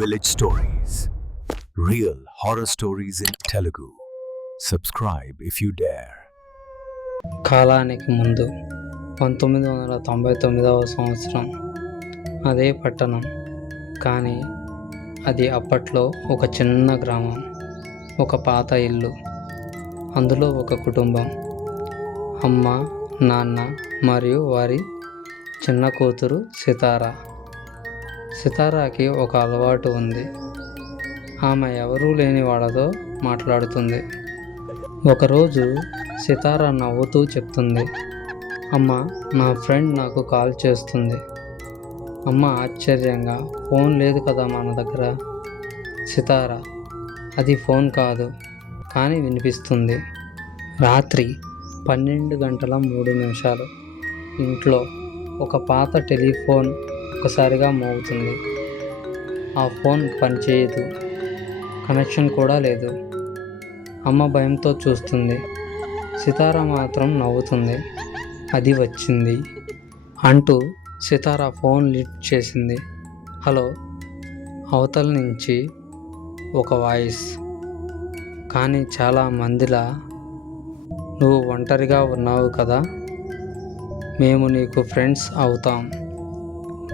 Village Stories. Real horror stories in Telugu. Subscribe if you dare. కాలానికి ముందు 1999వ సంవత్సరం అదే పట్టణం, కానీ అది అప్పట్లో ఒక చిన్న గ్రామం, ఒక పాత ఇల్లు, అందులో ఒక కుటుంబం, అమ్మ, నాన్న మరియు వారి చిన్న కూతురు సితారా. సితారాకి ఒక అలవాటు ఉంది. ఆమె ఎవరూ లేని వాళ్ళతో మాట్లాడుతుంది. ఒకరోజు సితారా నవ్వుతూ చెప్తుంది, అమ్మ, నా ఫ్రెండ్ నాకు కాల్ చేస్తుంది. అమ్మ ఆశ్చర్యంగా, ఫోన్ లేదు కదా మన దగ్గర. సితారా, అది ఫోన్ కాదు, కానీ వినిపిస్తుంది. రాత్రి 12:03 ఇంట్లో ఒక పాత టెలిఫోన్ ఒక్కసారిగా మోగుతుంది. ఆ ఫోన్ పనిచేయదు, కనెక్షన్ కూడా లేదు. అమ్మ భయంతో చూస్తుంది. సితారా మాత్రం నవ్వుతుంది. అది వచ్చింది అంటూ సితారా ఫోన్ లిఫ్ట్ చేసింది. హలో, అవతల నుంచి ఒక వాయిస్, కానీ చాలా మందిలా, నువ్వు ఒంటరిగా ఉన్నావు కదా, మేము నీకు ఫ్రెండ్స్ అవుతాం,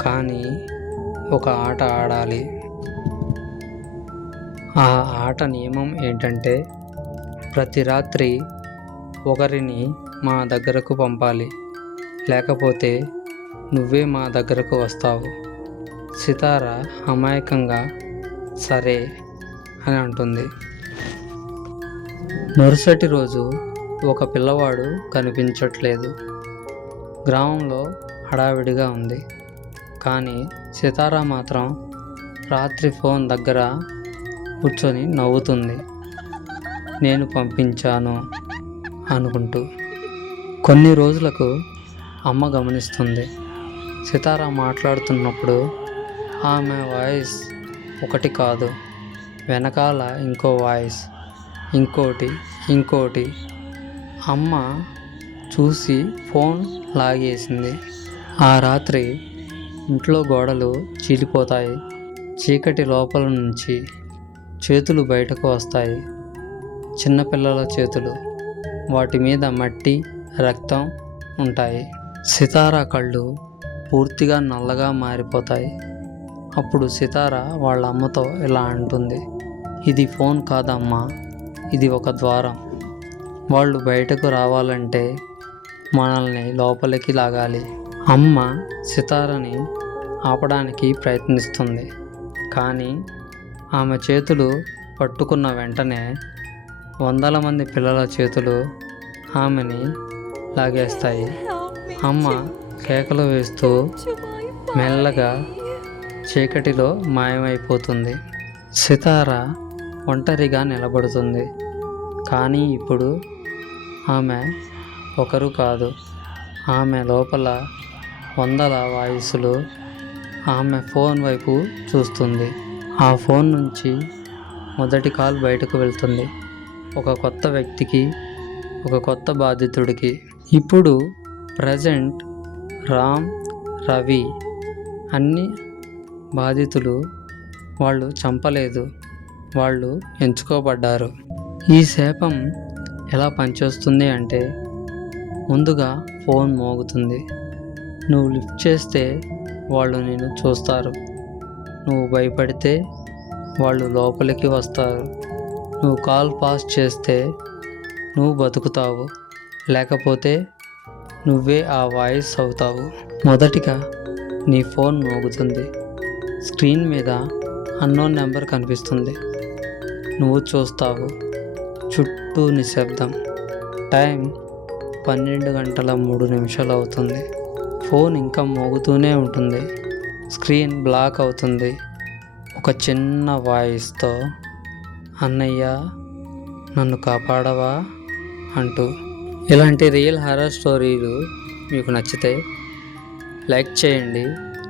కానీ ఒక ఆట ఆడాలి. ఆ ఆట నియమం ఏంటంటే ప్రతి రాత్రి ఒకరిని మా దగ్గరకు పంపాలి, లేకపోతే నువ్వే మా దగ్గరకు వస్తావు. సితారా అమాయకంగా సరే అని అంటుంది. మరుసటి రోజు ఒక పిల్లవాడు కనిపించట్లేదు. గ్రామంలో హడావిడిగా ఉంది, కానీ సితారా మాత్రం రాత్రి ఫోన్ దగ్గర కూర్చొని నవ్వుతుంది, నేను పంపించాను అనుకుంటూ. కొన్ని రోజులకు అమ్మ గమనిస్తుంది. సితారా మాట్లాడుతున్నప్పుడు ఆమె వాయిస్ ఒకటి కాదు, వెనకాల ఇంకో వాయిస్, ఇంకోటి. అమ్మ చూసి ఫోన్ లాగేసింది. ఆ రాత్రి ఇంట్లో గోడలు చీలిపోతాయి. చీకటి లోపల నుంచి చేతులు బయటకు వస్తాయి. చిన్నపిల్లల చేతులు, వాటి మీద మట్టి, రక్తం ఉంటాయి. సితారా కళ్ళు పూర్తిగా నల్లగా మారిపోతాయి. అప్పుడు సితారా వాళ్ళ అమ్మతో ఇలా అంటుంది, ఇది ఫోన్ కాదమ్మా, ఇది ఒక ద్వారం. వాళ్ళు బయటకు రావాలంటే మనల్ని లోపలికి లాగాలి. అమ్మ సితారాని ఆపడానికి ప్రయత్నిస్తుంది, కానీ ఆమె చేతులు పట్టుకున్న వెంటనే వందల మంది పిల్లల చేతులు ఆమెని లాగేస్తాయి. అమ్మ కేకలు వేస్తూ మెల్లగా చీకటిలో మాయమైపోతుంది. సితారా ఒంటరిగా నిలబడుతుంది, కానీ ఇప్పుడు ఆమె ఒకరు కాదు, ఆమె లోపల వందల వాయిస్లు. ఆమె ఫోన్ వైపు చూస్తుంది. ఆ ఫోన్ నుంచి మొదటి కాల్ బయటకు వెళ్తుంది, ఒక కొత్త వ్యక్తికి, ఒక కొత్త బాధితుడికి. ఇప్పుడు ప్రజెంట్ రామ్, రవి అన్ని బాధితులు. వాళ్ళు చంపలేదు, వాళ్ళు ఎంచుకోబడ్డారు. ఈ శాపం ఎలా పనిచేస్తుంది అంటే, ముందుగా ఫోన్ మోగుతుంది, నువ్వు లిఫ్ట్ చేస్తే వాళ్ళు నిన్ను చూస్తారు, నువ్వు భయపడితే వాళ్ళు లోపలికి వస్తారు, నువ్వు కాల్ పాస్ చేస్తే నువ్వు బతుకుతావు, లేకపోతే నువ్వే ఆ వాయిస్ అవుతావు. మొదటిగా నీ ఫోన్ మోగుతుంది. స్క్రీన్ మీద అన్నోన్ నెంబర్ కనిపిస్తుంది. నువ్వు చూస్తావు, చుట్టూ నిశ్శబ్దం. టైం 12:03 అవుతుంది. ఫోన్ ఇంకా మోగుతూనే ఉంటుంది. స్క్రీన్ బ్లాక్ అవుతుంది. ఒక చిన్న వాయిస్తో, అన్నయ్య నన్ను కాపాడవా అంటూ. ఇలాంటి రియల్ హారర్ స్టోరీలు మీకు నచ్చితే లైక్ చేయండి,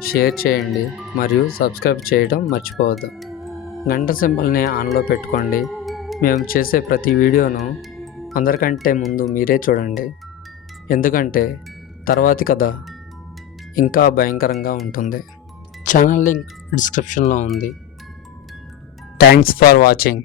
షేర్ చేయండి మరియు సబ్స్క్రైబ్ చేయడం మర్చిపోవద్దు. గంట సింబల్ని ఆన్లో పెట్టుకోండి. మేము చేసే ప్రతి వీడియోను అందరికంటే ముందు మీరే చూడండి, ఎందుకంటే తర్వాతి కథ ఇంకా భయంకరంగా ఉంటుంది. ఛానల్ లింక్ డిస్క్రిప్షన్లో ఉంది, థ్యాంక్స్ ఫర్ వాచింగ్.